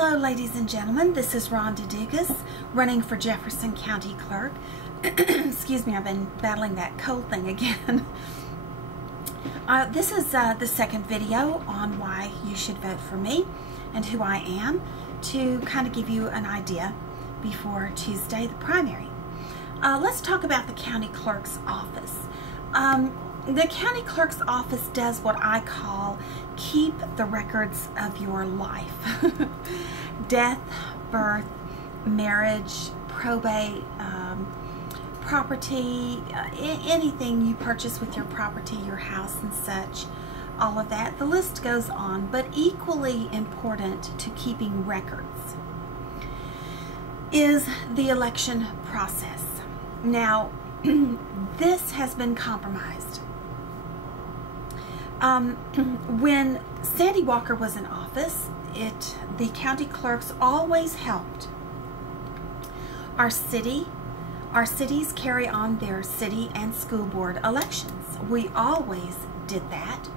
Hello ladies and gentlemen, this is Rhonda Dugas running for Jefferson County Clerk. Excuse me, I've been battling that cold thing again. This is the second video on why you should vote for me and who I am, to kind of give you an idea before Tuesday, the primary. Let's talk about the County Clerk's office. The County Clerk's office does what I call keep the records of your life. Death, birth, marriage, probate, property, anything you purchase with your property, your house and such, all of that. The list goes on, but equally important to keeping records is the election process. Now, this has been compromised. When Sandy Walker was in office, the county clerks always helped our cities carry on their city and school board elections. We always did that.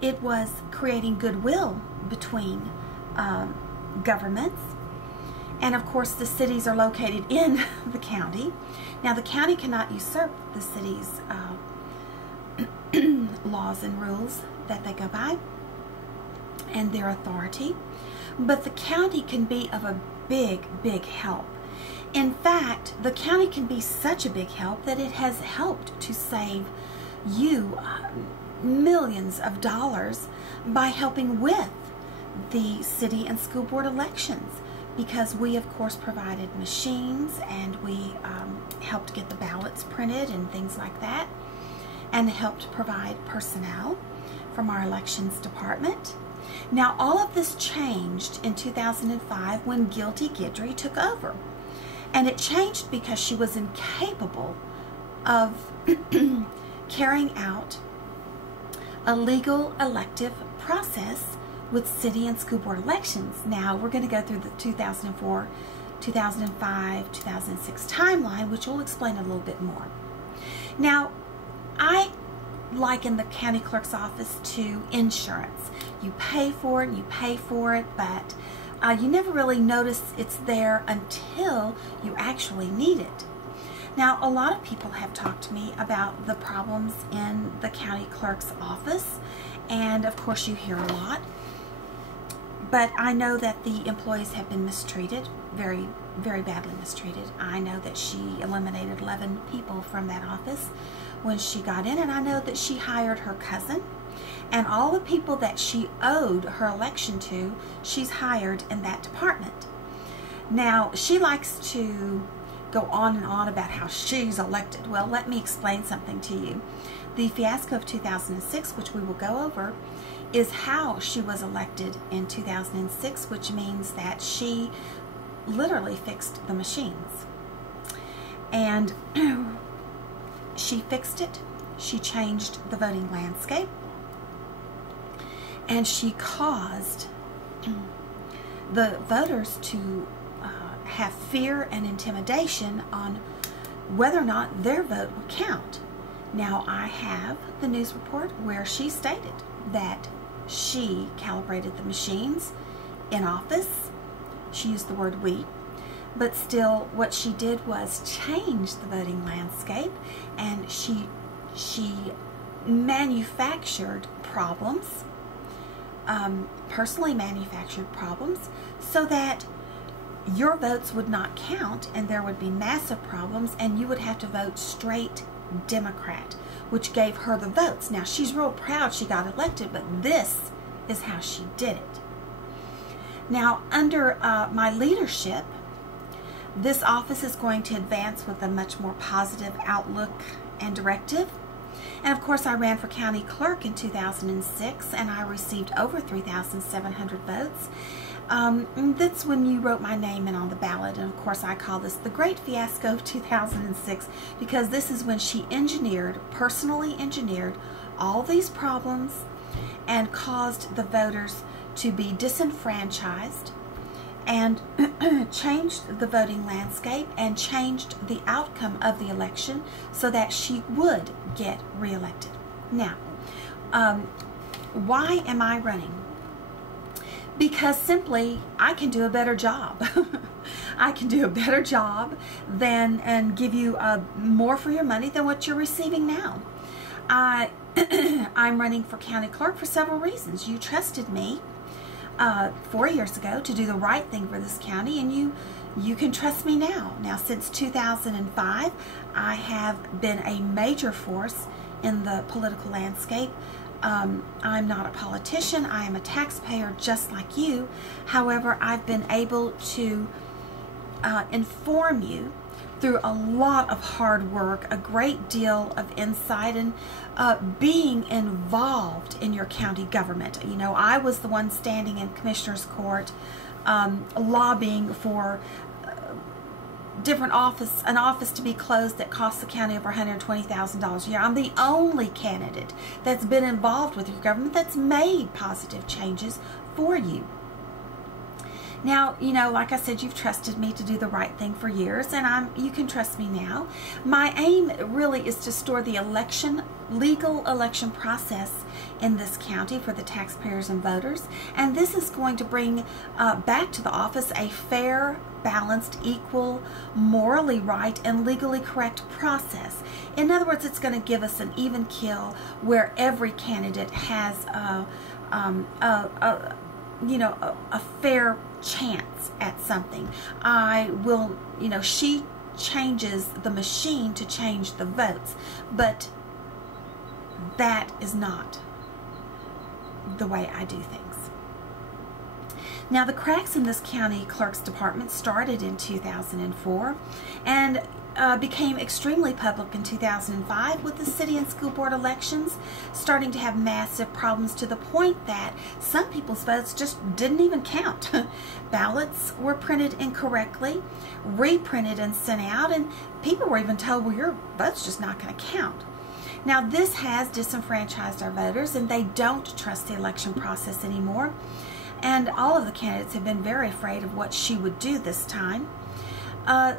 It was creating goodwill between governments. And of course, the cities are located in the county. Now, the county cannot usurp the city's laws and rules that they go by and their authority, but the county can be of a big help. In fact, the county can be such a big help that it has helped to save you millions of dollars by helping with the city and school board elections, because we of course provided machines and we helped get the ballots printed and things like that, and helped provide personnel from our elections department. Now, all of this changed in 2005 when Guilty Guidry took over. And it changed because she was incapable of carrying out a legal elective process with city and school board elections. Now, we're going to go through the 2004, 2005, 2006 timeline, which will explain a little bit more. Now, I liken the county clerk's office to insurance. You pay for it, but you never really notice it's there until you actually need it. Now, a lot of people have talked to me about the problems in the county clerk's office, and of course you hear a lot. But I know that the employees have been mistreated, very badly mistreated. I know that she eliminated 11 people from that office when she got in, and I know that she hired her cousin, and all the people that she owed her election to, she's hired in that department. Now, she likes to go on and on about how she's elected. Well, let me explain something to you. The fiasco of 2006, which we will go over, is how she was elected in 2006, which means that she literally fixed the machines. And she fixed it, she changed the voting landscape, and she caused the voters to have fear and intimidation on whether or not their vote would count. Now, I have the news report where she stated that she calibrated the machines in office. She used the word we. But still, what she did was change the voting landscape, and she manufactured problems, personally manufactured problems, so that your votes would not count, and there would be massive problems, and you would have to vote straight Democrat, which gave her the votes. Now, she's real proud she got elected, but this is how she did it. Now, under my leadership, this office is going to advance with a much more positive outlook and directive. And of course, I ran for county clerk in 2006, and I received over 3,700 votes. That's when you wrote my name in on the ballot. And of course, I call this the Great Fiasco of 2006, because this is when she personally engineered all these problems and caused the voters to be disenfranchised, and changed the voting landscape and changed the outcome of the election so that she would get reelected. Now, why am I running? because simply I can do a better job. I can do a better job than and give you more for your money than what you're receiving now. I'm running for county clerk for several reasons. You trusted me 4 years ago to do the right thing for this county, and you can trust me now. Now, since 2005, I have been a major force in the political landscape. I'm not a politician. I am a taxpayer just like you. However, I've been able to inform you through a lot of hard work, a great deal of insight, and being involved in your county government. You know, I was the one standing in Commissioner's Court lobbying for an office to be closed that costs the county over $120,000 a year. I'm the only candidate that's been involved with your government that's made positive changes for you. Now, you know, like I said, you've trusted me to do the right thing for years, and you can trust me now. My aim really is to store the legal election process in this county for the taxpayers and voters, and this is going to bring back to the office a fair, balanced, equal, morally right, and legally correct process. In other words, it's going to give us an even keel where every candidate has a fair chance at something. She changes the machine to change the votes, but that is not the way I do things. Now, the cracks in this county clerk's department started in 2004 and became extremely public in 2005 with the city and school board elections starting to have massive problems, to the point that some people's votes just didn't even count. Ballots were printed incorrectly, reprinted and sent out, and people were even told, well, your vote's just not going to count. Now, this has disenfranchised our voters, and they don't trust the election process anymore. And all of the candidates have been very afraid of what she would do this time.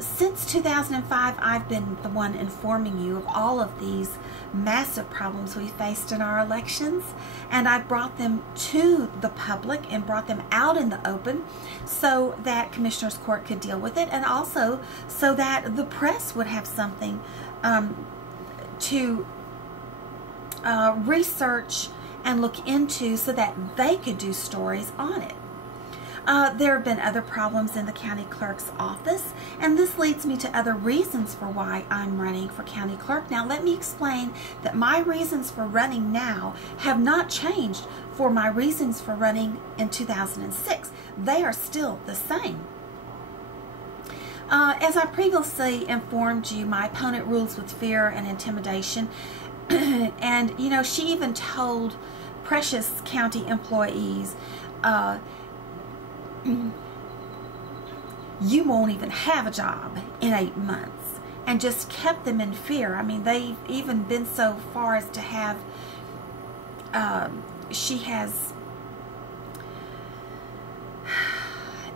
Since 2005, I've been the one informing you of all of these massive problems we faced in our elections, and I've brought them to the public and brought them out in the open so that Commissioner's Court could deal with it, and also so that the press would have something to research and look into so that they could do stories on it. There have been other problems in the county clerk's office, and this leads me to other reasons for why I'm running for county clerk. Now, let me explain that my reasons for running now have not changed for my reasons for running in 2006. They are still the same. As I previously informed you, my opponent rules with fear and intimidation. And, you know, she even told precious county employees, you won't even have a job in 8 months, and just kept them in fear. I mean, they've even been so far as to have, she has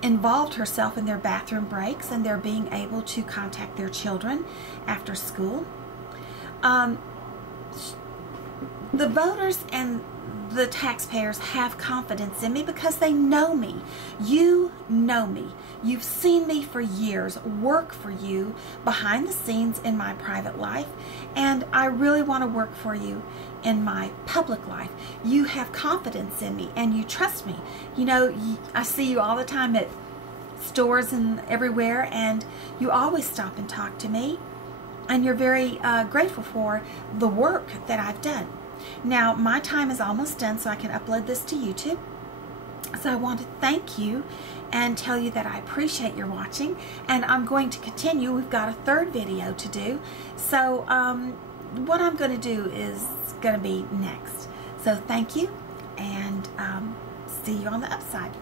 involved herself in their bathroom breaks and their being able to contact their children after school. The voters and the taxpayers have confidence in me because they know me. You know me. You've seen me for years work for you behind the scenes in my private life, and I really want to work for you in my public life. You have confidence in me and you trust me. You know, I see you all the time at stores and everywhere, and you always stop and talk to me, and you're very grateful for the work that I've done. Now, my time is almost done, so I can upload this to YouTube. So I want to thank you and tell you that I appreciate your watching, and I'm going to continue. We've got a third video to do. So what I'm going to do is going to be next. So thank you, and see you on the upside.